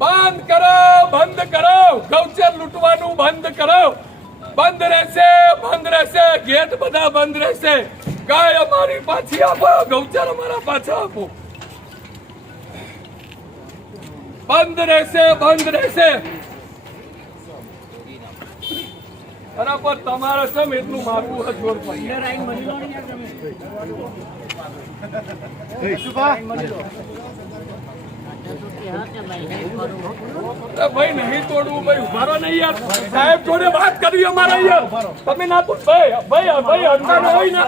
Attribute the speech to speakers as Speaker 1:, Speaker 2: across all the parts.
Speaker 1: બંધ કરો બંધ કરો. ગૌચર લૂંટવાનું બંધ કરો. બંધ રહેશે બંધ રહેશે. ગેટ બધા બંધ રહેશે. ગાય અમારી પાછી આપો ગૌચર અમારા પાછા આપો. બંધ રહેશે બંધ રહેશે. અને પણ તમારે સમ એટલું માગવું પડી. અરે ભાઈ, નહીં તોડવું, ભાઈ, ઉભારો નહીં યાર. સાહેબ જોડે વાત કરવી અમારે યાર. તમે ના તો ભાઈ ભાઈ ભાઈ અંતર હોય ને.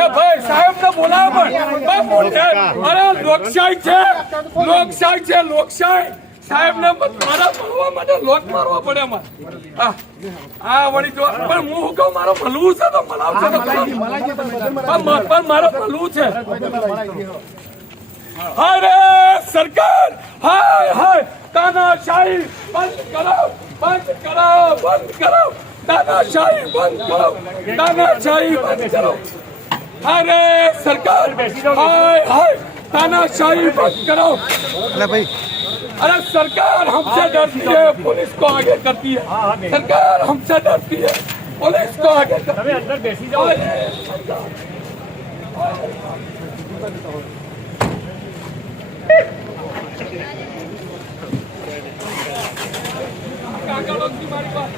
Speaker 1: એ ભાઈ, સાહેબ ને બોલાવો પણ. અરે, લોકશાહી છે. લોકશાહી છે, લોકશાહી. સાહેબ ને મારા મળવા માટે લોક મારવા પડે અમારે. હા વળી જો પણ હું કહું, મારો ભલવું છે તો ખરા. પણ પણ મારો ભલવું છે. અરે સરકાર! હાય હાય! તાનાશાહી બંધ કરો બંધ કરો બંધ કરો! તાનાશાહી બંધ કરો! તાનાશાહી બંધ કરો! અરે સરકાર! હાય હાય! તાનાશાહી બંધ કરો!
Speaker 2: અરે ભાઈ
Speaker 1: अरे सरकार हमसे डरती है पुलिस को आगे करती है सरकार हमसे डरती है पुलिस को आगे करती है अंदर बेसी जाओ Kalau di mari, Pak.